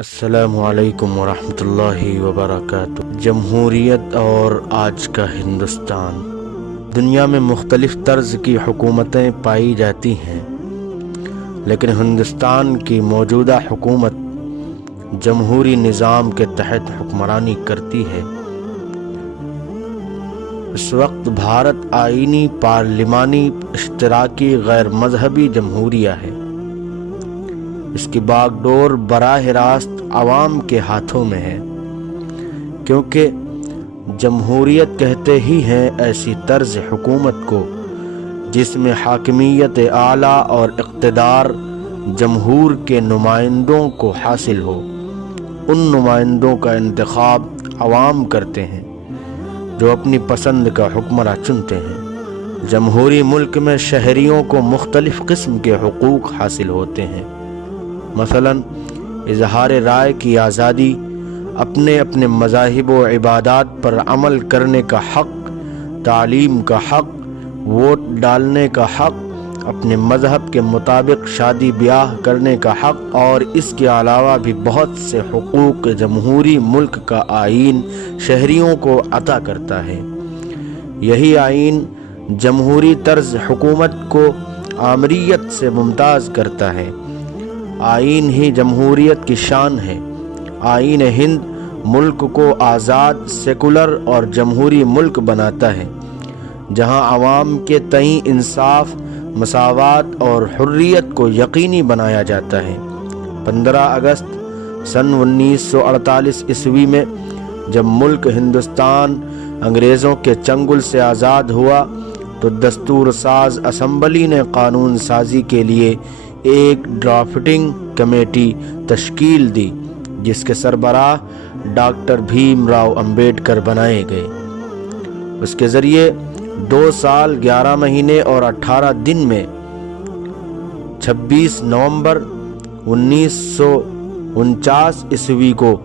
السلام علیکم ورحمۃ اللہ وبرکاتہ۔ جمہوریت اور آج کا ہندوستان۔ دنیا میں مختلف طرز کی حکومتیں پائی جاتی ہیں، لیکن ہندوستان کی موجودہ حکومت جمہوری نظام کے تحت حکمرانی کرتی ہے۔ اس وقت بھارت آئینی، پارلیمانی، اشتراکی، غیر مذہبی جمہوریہ ہے۔ اس کی باغ ڈور براہ راست عوام کے ہاتھوں میں ہے، کیونکہ جمہوریت کہتے ہی ہیں ایسی طرز حکومت کو جس میں حاکمیت اعلیٰ اور اقتدار جمہور کے نمائندوں کو حاصل ہو۔ ان نمائندوں کا انتخاب عوام کرتے ہیں جو اپنی پسند کا حکمراں چنتے ہیں۔ جمہوری ملک میں شہریوں کو مختلف قسم کے حقوق حاصل ہوتے ہیں، مثلاً اظہار رائے کی آزادی، اپنے اپنے مذاہب و عبادات پر عمل کرنے کا حق، تعلیم کا حق، ووٹ ڈالنے کا حق، اپنے مذہب کے مطابق شادی بیاہ کرنے کا حق، اور اس کے علاوہ بھی بہت سے حقوق جمہوری ملک کا آئین شہریوں کو عطا کرتا ہے۔ یہی آئین جمہوری طرز حکومت کو آمریت سے ممتاز کرتا ہے۔ آئین ہی جمہوریت کی شان ہے۔ آئین ہند ملک کو آزاد، سیکولر اور جمہوری ملک بناتا ہے، جہاں عوام کے تئیں انصاف، مساوات اور حریت کو یقینی بنایا جاتا ہے۔ 15 اگست سن 1948 عیسوی میں جب ملک ہندوستان انگریزوں کے چنگل سے آزاد ہوا تو دستور ساز اسمبلی نے قانون سازی کے لیے ایک ڈرافٹنگ کمیٹی تشکیل دی، جس کے سربراہ ڈاکٹر بھیم راؤ امبیڈکر بنائے گئے۔ اس کے ذریعے 2 سال 11 مہینے اور 18 دن میں 26 نومبر 1949 عیسوی کو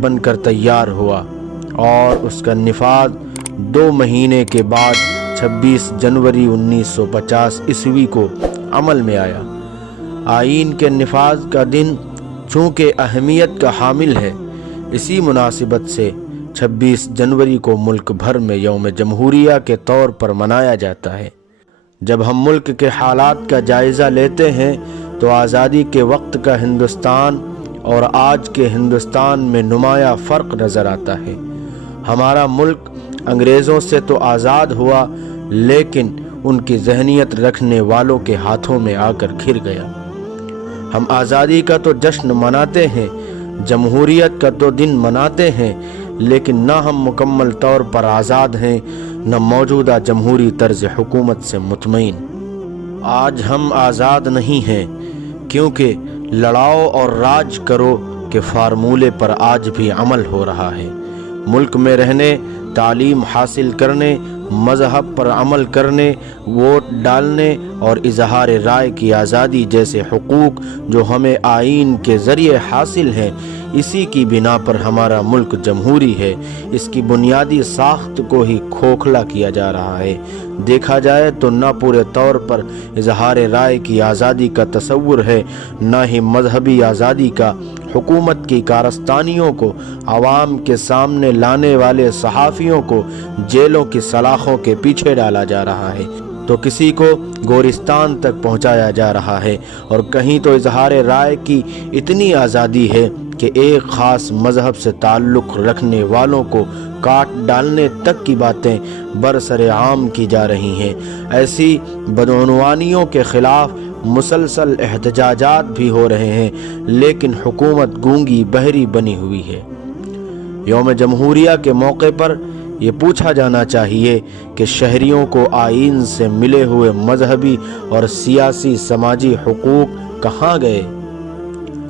بن کر تیار ہوا اور اس کا نفاذ 2 مہینے کے بعد 26 جنوری 1950 عیسوی کو عمل میں آیا۔ آئین کے نفاذ کا دن چونکہ اہمیت کا حامل ہے، اسی مناسبت سے 26 جنوری کو ملک بھر میں یوم جمہوریہ کے طور پر منایا جاتا ہے۔ جب ہم ملک کے حالات کا جائزہ لیتے ہیں تو آزادی کے وقت کا ہندوستان اور آج کے ہندوستان میں نمایاں فرق نظر آتا ہے۔ ہمارا ملک انگریزوں سے تو آزاد ہوا، لیکن ان کی ذہنیت رکھنے والوں کے ہاتھوں میں آ کر گھر گیا۔ ہم آزادی کا تو جشن مناتے ہیں، جمہوریت کا تو دن مناتے ہیں، لیکن نہ ہم مکمل طور پر آزاد ہیں، نہ موجودہ جمہوری طرز حکومت سے مطمئن۔ آج ہم آزاد نہیں ہیں، کیونکہ لڑاؤ اور راج کرو کے فارمولے پر آج بھی عمل ہو رہا ہے۔ ملک میں رہنے، تعلیم حاصل کرنے، مذہب پر عمل کرنے، ووٹ ڈالنے اور اظہار رائے کی آزادی جیسے حقوق جو ہمیں آئین کے ذریعے حاصل ہیں، اسی کی بنا پر ہمارا ملک جمہوری ہے۔ اس کی بنیادی ساخت کو ہی کھوکھلا کیا جا رہا ہے۔ دیکھا جائے تو نہ پورے طور پر اظہار رائے کی آزادی کا تصور ہے، نہ ہی مذہبی آزادی کا۔ حکومت کی کارستانیوں کو عوام کے سامنے لانے والے صحافیوں کو جیلوں کی سلاخوں کے پیچھے ڈالا جا رہا ہے، تو کسی کو گورستان تک پہنچایا جا رہا ہے، اور کہیں تو اظہار رائے کی اتنی آزادی ہے کہ ایک خاص مذہب سے تعلق رکھنے والوں کو کاٹ ڈالنے تک کی باتیں برسر عام کی جا رہی ہیں۔ ایسی بدعنوانیوں کے خلاف مسلسل احتجاجات بھی ہو رہے ہیں، لیکن حکومت گونگی بہری بنی ہوئی ہے۔ یوم جمہوریہ کے موقع پر یہ پوچھا جانا چاہیے کہ شہریوں کو آئین سے ملے ہوئے مذہبی اور سیاسی سماجی حقوق کہاں گئے؟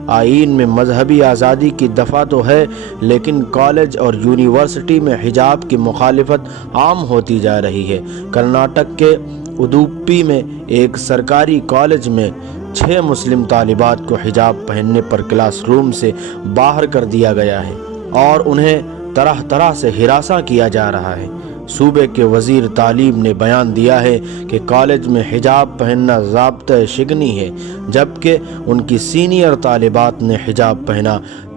آئین میں مذہبی آزادی کی دفعہ تو ہے، لیکن کالج اور یونیورسٹی میں حجاب کی مخالفت عام ہوتی جا رہی ہے۔ کرناٹک کے ادوپی میں ایک سرکاری کالج میں 6 مسلم طالبات کو حجاب پہننے پر کلاس روم سے باہر کر دیا گیا ہے اور انہیں طرح طرح سے ہراساں کیا جا رہا ہے۔ صوبے کے وزیر تعلیم نے بیان دیا ہے کہ کالج میں حجاب پہننا ضابطۂ شکنی ہے، جبکہ ان کی سینئر طالبات نے حجاب پہنا